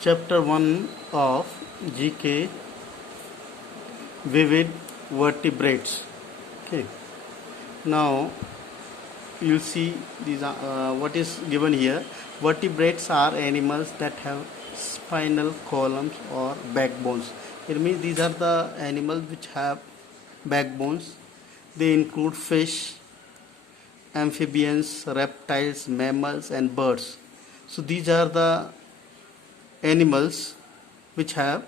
Chapter 1 of GK, Vivid Vertebrates. Okay. Now you'll see these what is given here. Vertebrates are animals that have spinal columns or backbones. It means these are the animals which have backbones. They include fish, amphibians, reptiles, mammals, and birds. So these are the animals which have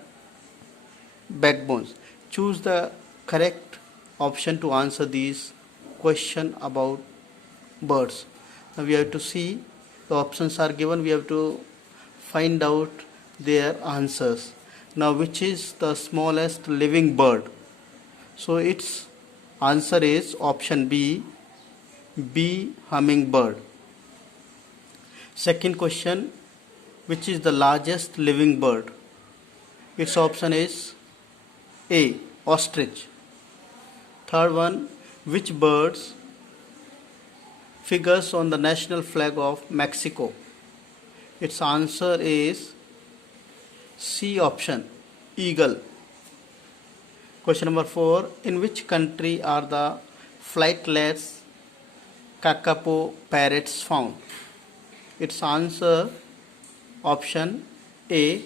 backbones. Choose the correct option to answer these question about birds. Now we have to see the options are given. We have to find out their answers. Now which is the smallest living bird? So its answer is option B, bee hummingbird. Second question, which is the largest living bird? Its option is A, ostrich. Third one, which birds figures on the national flag of Mexico? Its answer is C option, eagle. Question number 4, in which country are the flightless kakapo parrots found? Its answer option A,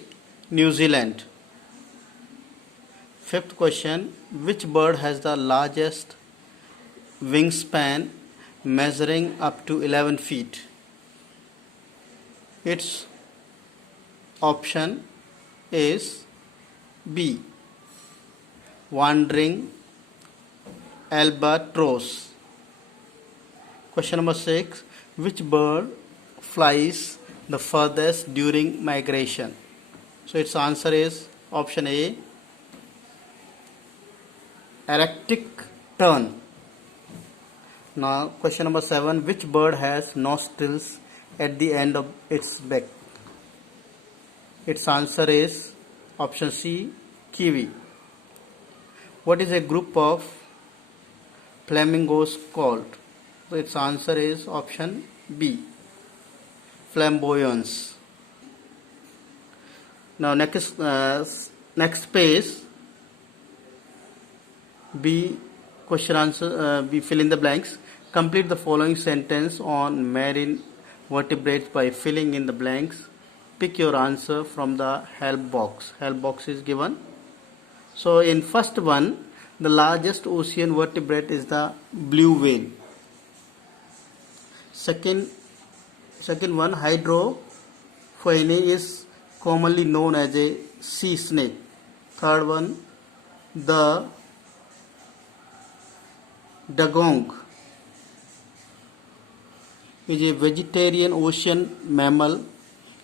New Zealand. Fifth question, which bird has the largest wingspan measuring up to 11 feet? Its option is B, wandering albatross. Question number 6, which bird flies the furthest during migration? So its answer is option A, Arctic tern. Now question number 7, which bird has nostrils at the end of its beak? Its answer is option C, kiwi. What is a group of flamingos called? So its answer is option B, flamboyants. Now next page, B question answer, B fill in the blanks. Complete the following sentence on marine vertebrates by filling in the blanks. Pick your answer from the help box. Help box is given. So in first one, the largest ocean vertebrate is the blue whale. Second one, hydrophone is commonly known as a sea snake. Third one, the dugong is a vegetarian ocean mammal.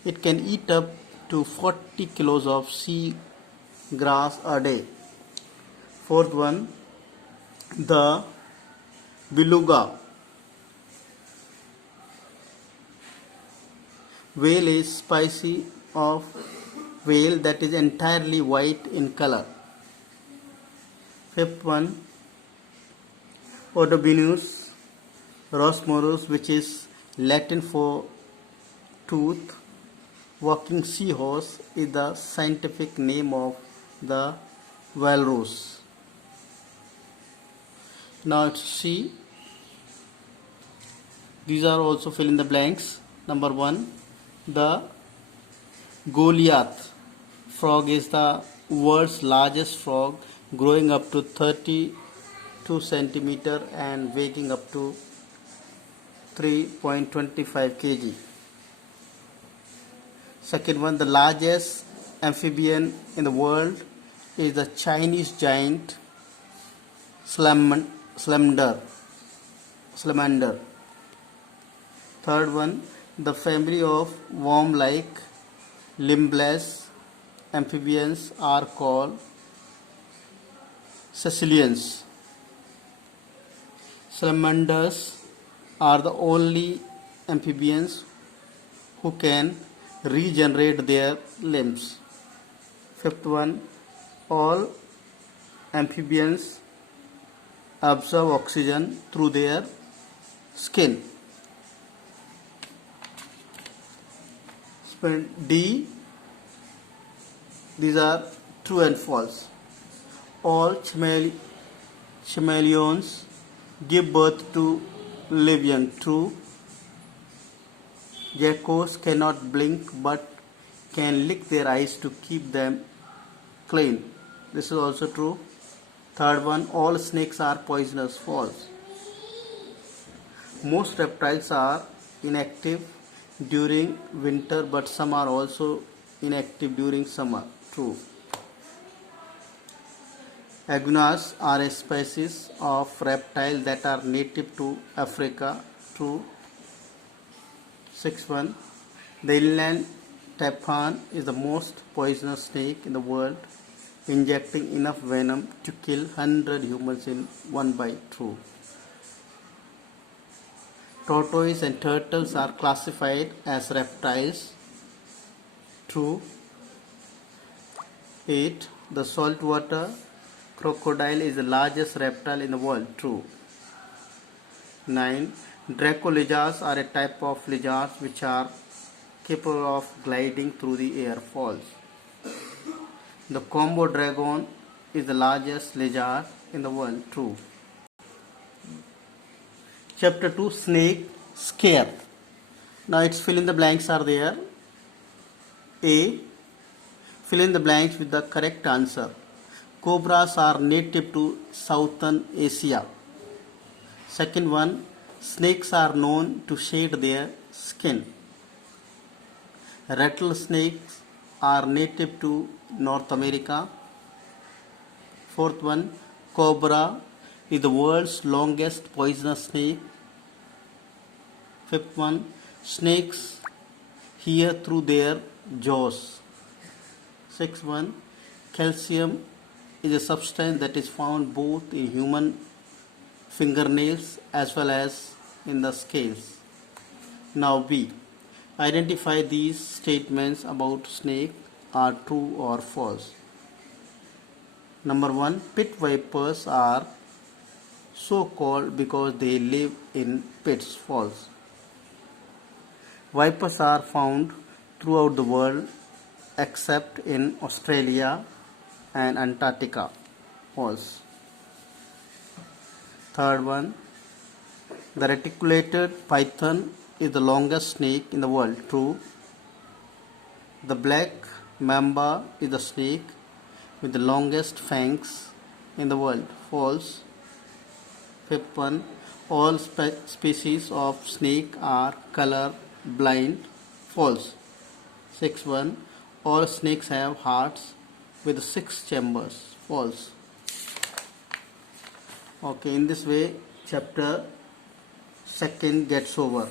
It can eat up to 40 kilos of sea grass a day. Fourth one, the beluga whale is species of whale that is entirely white in color. Fifth one, Odobinus rosmorus, which is Latin for tooth. Walking seahorse is the scientific name of the walrus. Now see, these are also fill in the blanks. Number 1, the Goliath frog is the world's largest frog, growing up to 32 centimeter and weighing up to 3.25 kg. Second one, the largest amphibian in the world is the Chinese giant salamander. Third one, the family of worm-like limbless amphibians are called caecilians. Salamanders are the only amphibians who can regenerate their limbs. Fifth one, all amphibians absorb oxygen through their skin. D. These are true and false. All chameleons give birth to live young. True. Geckos cannot blink but can lick their eyes to keep them clean. This is also true. Third one, all snakes are poisonous. False. Most reptiles are inactive during winter, but some are also inactive during summer. True. Iguanas are a species of reptile that are native to Africa. True. 6.1. The inland taphan is the most poisonous snake in the world, injecting enough venom to kill 100 humans in one bite. True. Tortoise and turtles are classified as reptiles. True. 8. The saltwater crocodile is the largest reptile in the world. True. 9. Draco lizards are a type of lizards which are capable of gliding through the air. False. The Komodo dragon is the largest lizard in the world. True. Chapter 2, Snake Scare. Now its fill in the blanks are there. A. Fill in the blanks with the correct answer. Cobras are native to Southern Asia. Second one, snakes are known to shade their skin. Rattlesnakes are native to North America. Fourth one, cobra is the world's longest poisonous snake. Fifth one, snakes hear through their jaws. Sixth one, calcium is a substance that is found both in human fingernails as well as in the scales. Now B. Identify these statements about snake are true or false. Number 1. Pit vipers are so called because they live in pits. False. Vipers are found throughout the world except in Australia and Antarctica. False. Third one, the reticulated python is the longest snake in the world. True. The black mamba is the snake with the longest fangs in the world. False. Fifth one, all species of snake are color blind. False. Sixth one, all snakes have hearts with 6 chambers. False. Okay, in this way chapter 2 gets over.